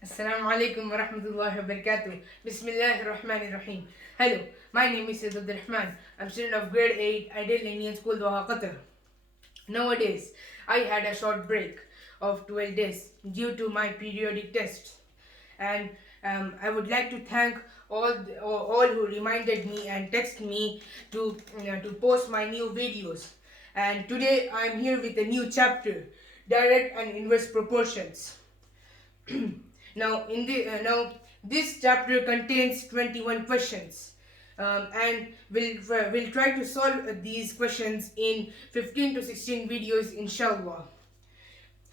Assalamu alaikum wa rahmatullahi wa barakatuh. Bismillahir Rahmanir Rahim. Hello, my name is Syed Rahman. I'm student of grade 8, Ideal Indian School, Doha, Qatar. Nowadays, I had a short break of 12 days due to my periodic tests, and I would like to thank all who reminded me and text me to post my new videos. And today I'm here with a new chapter, direct and inverse proportions. Now this chapter contains 21 questions, and we'll try to solve these questions in 15 to 16 videos, inshallah.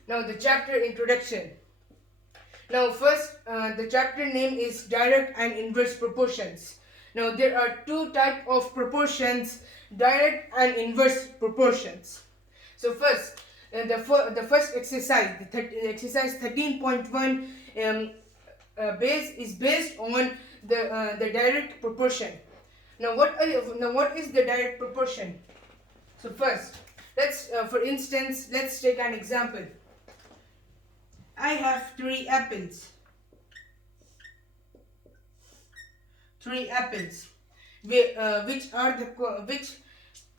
Now the chapter introduction. Now first, the chapter name is direct and inverse proportions. Now there are two types of proportions: direct and inverse proportions. So first, the first exercise, exercise 13.1, is based on the direct proportion. Now what is the direct proportion? So first, for instance, let's take an example. I have three apples. Three apples, which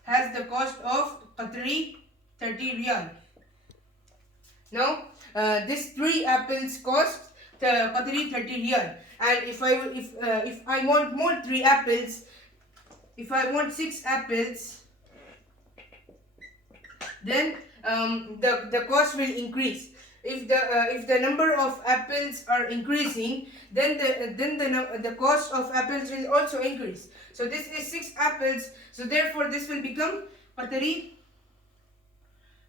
has the cost of Qatari 30 riyal. Now, this three apples cost Qatari 30 riyal, and if I want more three apples, if I want six apples, then the cost will increase. If the number of apples are increasing, then the cost of apples will also increase. So this is six apples. So therefore, this will become Qatari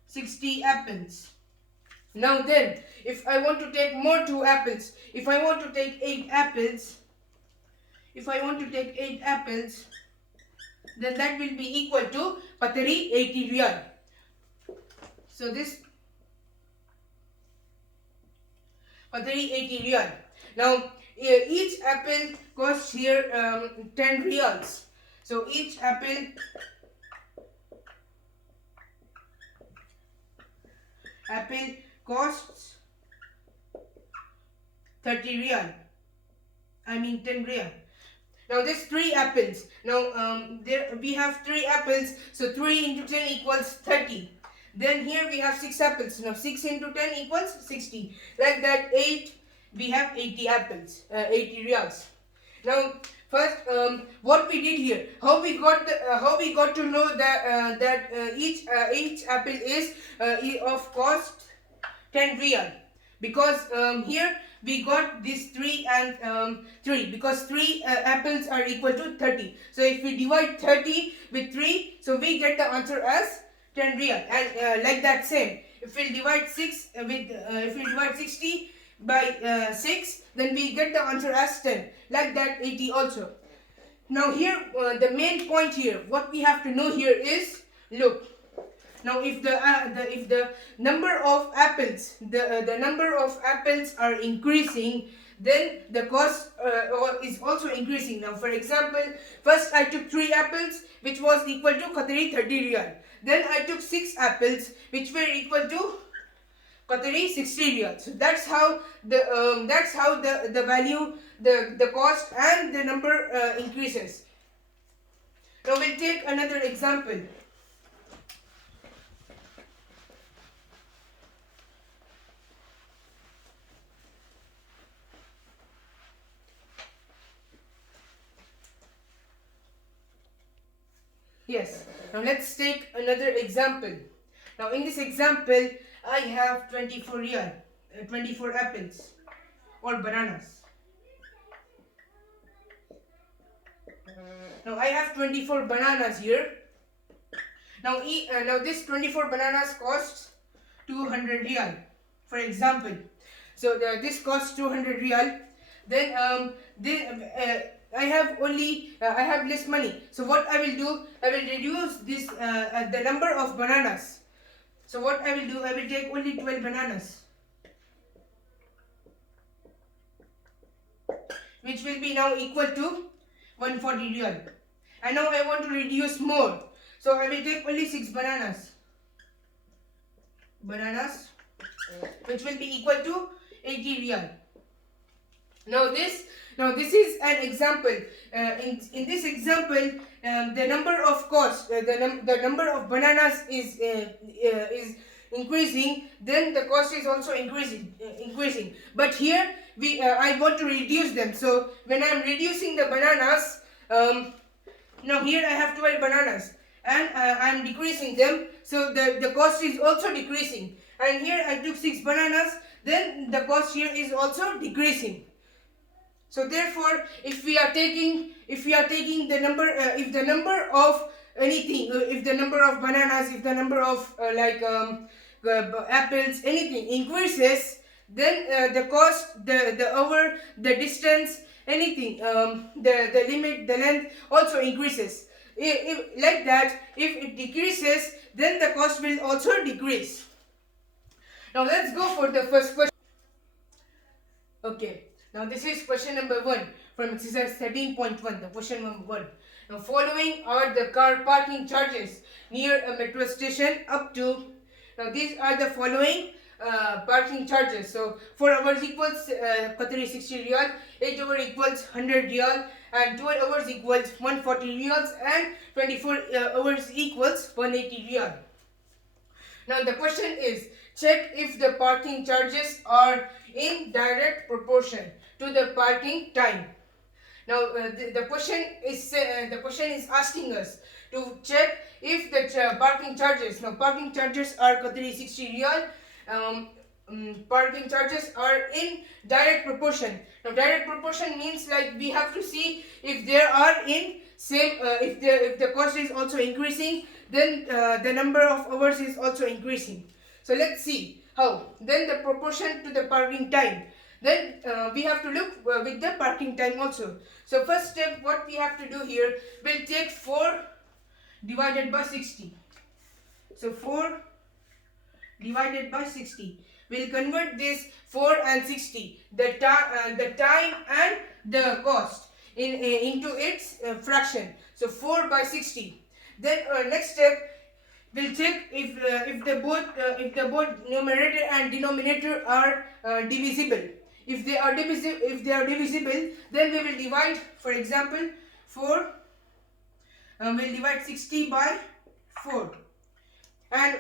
60 apples. Now then, if I want to take more two apples, if I want to take eight apples, then that will be equal to Qatari 80 riyal. So this Qatari 80 riyal. Now each apple costs here 10 riyals. So each apple costs 30 riyal. I mean 10 riyal. Now this three apples. Now there we have three apples. So 3 into 10 equals 30. Then here we have six apples. Now 6 into 10 equals 60. Like that, 8, we have 80 apples, 80 riyals. Now first, what we did here, how we got to know that each apple is of cost 10 riyal, because here we got this 3 and 3, because 3 apples are equal to 30. So if we divide 30 with 3, so we get the answer as 10 riyal. And like that same, if we divide 60 by 6, then we get the answer as 10. Like that, 80 also. Now here, the main point here, what we have to know here is, look. Now if the number of apples, the number of apples are increasing, then the cost is also increasing. Now for example, first I took 3 apples, which was equal to Qatari 30 riyal. Then I took 6 apples, which were equal to Qatari 60 riyal. So that's how the value, the cost and the number increases. Now we'll take another example. Yes, now let's take another example. Now in this example, I have 24 riyal, 24 apples or bananas. Now I have 24 bananas here. Now this 24 bananas costs 200 riyal, for example. So this costs 200 riyal. Then I have less money. So what I will do, I will reduce this the number of bananas. So what I will do, I will take only 12 bananas, which will be now equal to 140 riyal. And now I want to reduce more. So I will take only 6 bananas, which will be equal to 80 riyal. Now this is an example. In this example, the number of cost, the number of bananas is increasing. Then the cost is also increasing. But here I want to reduce them. So when I am reducing the bananas, now here I have 12 bananas, and I am decreasing them. So the cost is also decreasing. And here I took 6 bananas. Then the cost here is also decreasing. So therefore, if we are taking the number, if the number of anything, if the number of bananas, if the number of apples, anything increases, then the cost, the hour, the distance, anything, the limit, the length also increases. If like that, if it decreases, then the cost will also decrease. Now let's go for the first question. Okay. Now this is question number 1 from exercise 13.1, the question number 1. Now following are the car parking charges near a metro station up to, now these are the following parking charges. So 4 hours equals Qatari 60 riyal, 8 hours equals 100 riyal, and 12 hours equals 140 riyals, and 24 hours equals 180 riyal. Now the question is, check if the parking charges are in direct proportion to the parking time. Now the question is asking us to check if the parking charges. Now parking charges are Qatari 60 riyal. Parking charges are in direct proportion. Now direct proportion means like we have to see if there are in same if the cost is also increasing, then the number of hours is also increasing. So let's see how. Then the proportion to the parking time. Then we have to look with the parking time also. So first step, what we have to do here, we'll take 4 divided by 60. So 4 divided by 60. We'll convert this 4 and 60, the time and the cost into its fraction. So 4 by 60. Then next step, we'll check if the both numerator and denominator are divisible. If they are divisible, then we will divide. For example, 4. We'll divide 60 by 4. And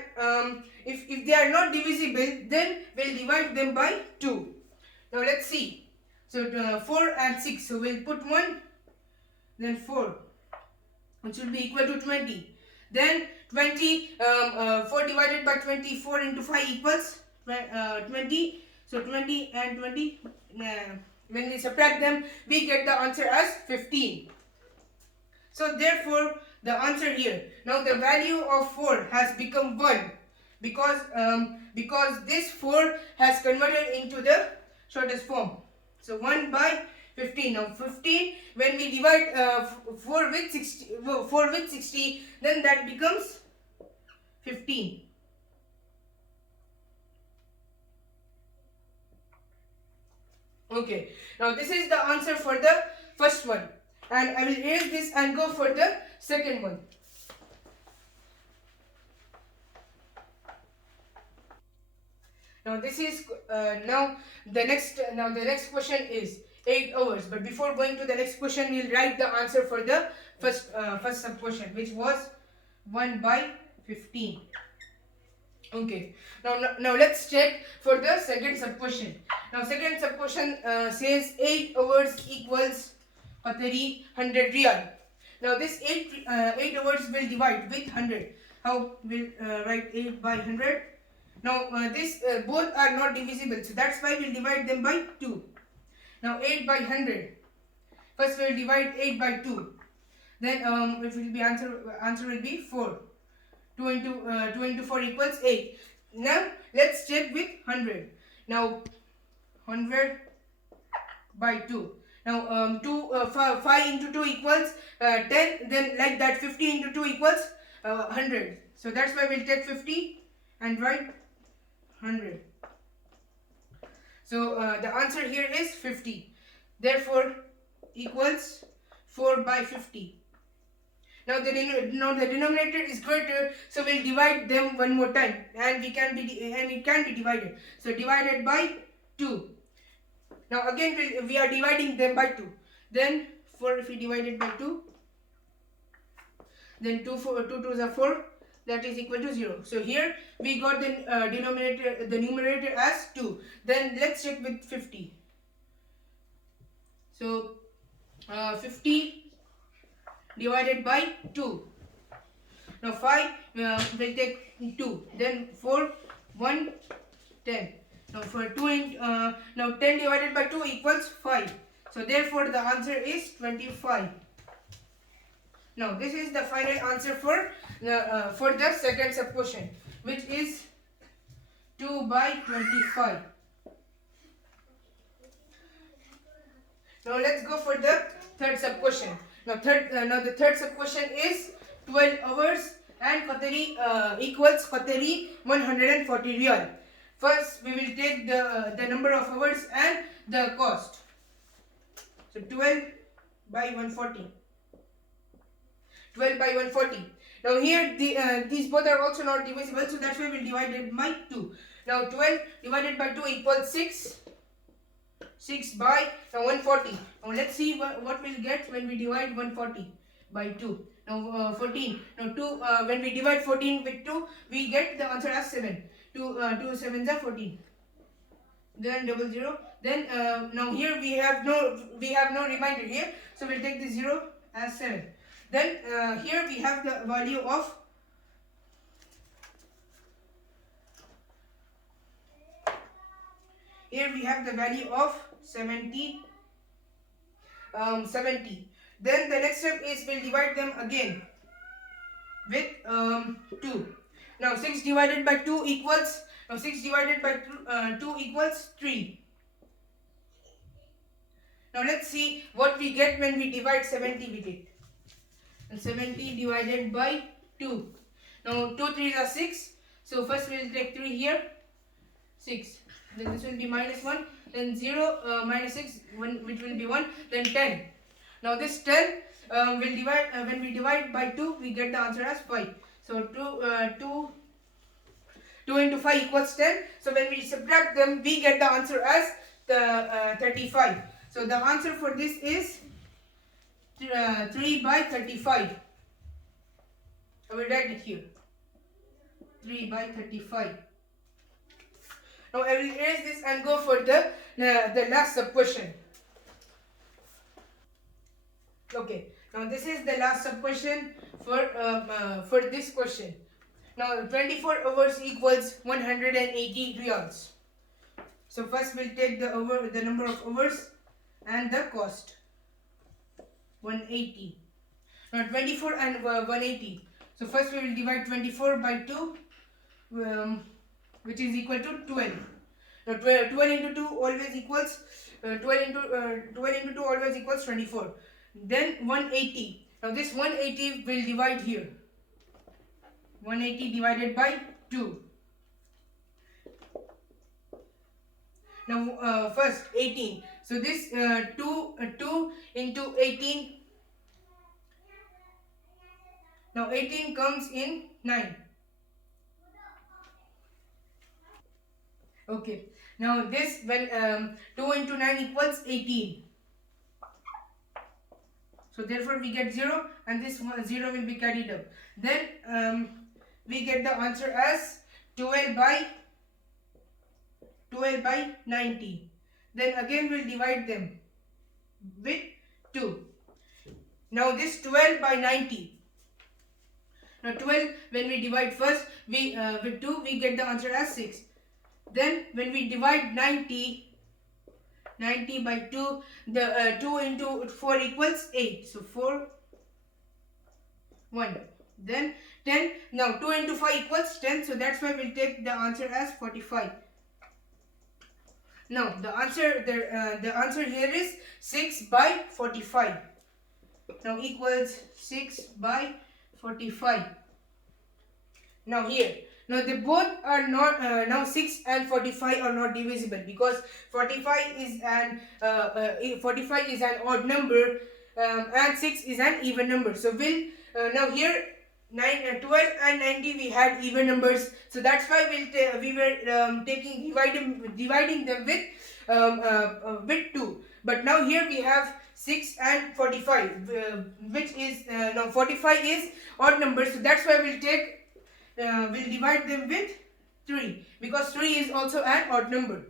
if they are not divisible, then we'll divide them by 2. Now let's see. So 4 and 6. So we'll put 1, then 4, which will be equal to 20. Then 20, 4 divided by 24 into 5 equals 20. So 20 and 20, when we subtract them, we get the answer as 15. So therefore, the answer here, now the value of 4 has become 1 because this 4 has converted into the shortest form. So 1 by 15. Now 15, when we divide 4 with 60, then that becomes 15. Okay, now this is the answer for the first one, and I will erase this and go for the second one. Now this is now the next question is 8 hours. But before going to the next question, we'll write the answer for the first sub question, which was 1 by 15. Okay. Now let's check for the second sub question. Now second sub question says 8 hours equals Qatari 100 riyal. Now this 8 hours will divide with 100. How we'll write 8 by 100? Now this both are not divisible, so that's why we'll divide them by 2. Now 8 by 100. First we'll divide 8 by 2. Then it will be answer will be 4. 2 into 4 equals 8. Now let's check with 100. Now 100 by 2. Now 5 into 2 equals 10. Then like that 50 into 2 equals 100. So that's why we'll take 50 and write 100. So the answer here is 50. Therefore equals 4 by 50. Now the denominator is greater, so we'll divide them one more time, and it can be divided. So divided by 2. Now again we are dividing them by 2. Then 4, if we divide it by 2, then 2 2s are 4, that is equal to 0. So here we got the the numerator as 2. Then let's check with 50. So 50 divided by 2. Now 5 will take 2. Then 4, 1, 10. Now for 2 now 10 divided by 2 equals 5. So therefore the answer is 25. Now this is the final answer for the second sub question, which is 2 by 25. Now let's go for the third sub question. Now the third sub question is 12 hours and Qatari equals Qatari 140 riyal. First we will take the number of hours and the cost. So 12 by 140. 12 by 140. Now here these both are also not divisible, so that's why we'll divide it by 2. Now 12 divided by 2 equals 6. 6 by 140. Now let's see what we'll get when we divide 140 by 2. Now 14. Now 2 when we divide 14 with 2, we get the answer as 7. 2 7s are 14. Then 00. Then now here we have no remainder here, so we'll take the 0 as 7. Then here we have the value of here we have the value of 70. 70. Then the next step is we'll divide them again with 2. Now 6 divided by 2 equals 2 equals 3. Now let's see what we get when we divide 70 with it. And 70 divided by 2. Now 2 3s are 6. So first we will take 3 here. 6. Then this will be minus 1. Then 0 minus 6, 1, which will be 1. Then 10. Now this 10 will divide when we divide by 2, we get the answer as 5. So 2 into 5 equals 10. So when we subtract them, we get the answer as 35. So the answer for this is 3 by 35. I will write it here. 3 by 35. Now I will erase this and go for the last sub question. Okay. Now this is the last sub question for this question. Now 24 hours equals 180 riyals. So first we'll take the number of hours and the cost. 180. Now 24 and 180. So first we will divide 24 by 2, which is equal to 12. Now 12 into 2 always equals 12 into 2 always equals 24. Then 180. Now this 180 will divide here. 180 divided by 2. Now first 18. So this 2 into 18. Now 18 comes in 9. Okay. Now this when 2 into 9 equals 18. So therefore we get 0 and this 0 will be carried up. Then we get the answer as 12 by 90. Then again we'll divide them with 2. Now this 12 by 90. Now 12 when we divide first with 2, we get the answer as 6. Then when we divide 90 by 2, the 2 into 4 equals 8. So 4 1. Then 10. Now 2 into 5 equals 10. So that's why we'll take the answer as 45. Now the answer here is 6 by 45. Now equals 6 by 45. Now here. Now they both are not now 6 and 45 are not divisible because 45 is an odd number and 6 is an even number. So we'll now here 12 and 90 we had even numbers. So that's why we were dividing them with with 2. But now here we have 6 and 45, which is now 45 is odd number, so that's why we'll divide them with 3, because 3 is also an odd number.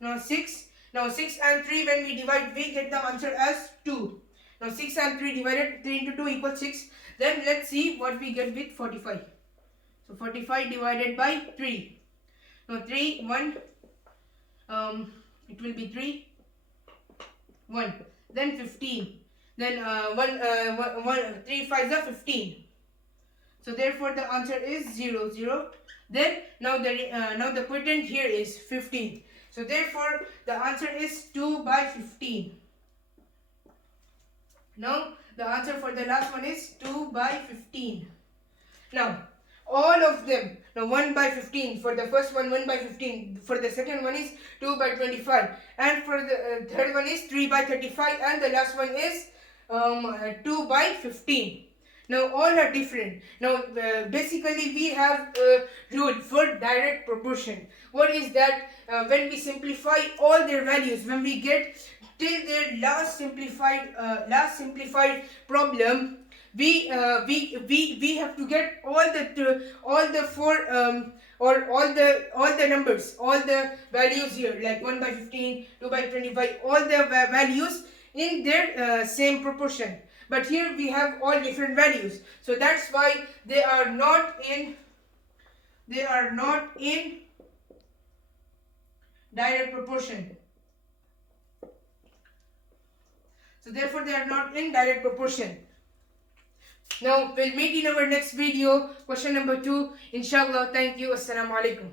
Now 6 and 3, when we divide, we get the answer as 2. Now 6 and 3 divided, 3 into 2 equals 6. Then let's see what we get with 45. So 45 divided by 3. Now 3, 1, it will be 3, 1. Then 15. Then 3 5 are 15. So therefore the answer is 0, 0. Then now the quotient here is 15. So therefore the answer is 2 by 15. Now the answer for the last one is 2 by 15. Now all of them, now 1 by 15 for the first one, 1 by 15, for the second one is 2 by 25, and for the third one is 3 by 35, and the last one is 2 by 15. Now all are different. Now basically we have a rule for direct proportion. What is that? When we simplify all their values, when we get till their last simplified problem, we have to get all the four or all the numbers, all the values here, like 1 by 15, 2 by 25, all the values in their same proportion. But here we have all different values, so that's why they are not in direct proportion. So therefore they are not in direct proportion. Now we'll meet in our next video, question number 2. Inshallah. Thank you. Assalamu alaikum.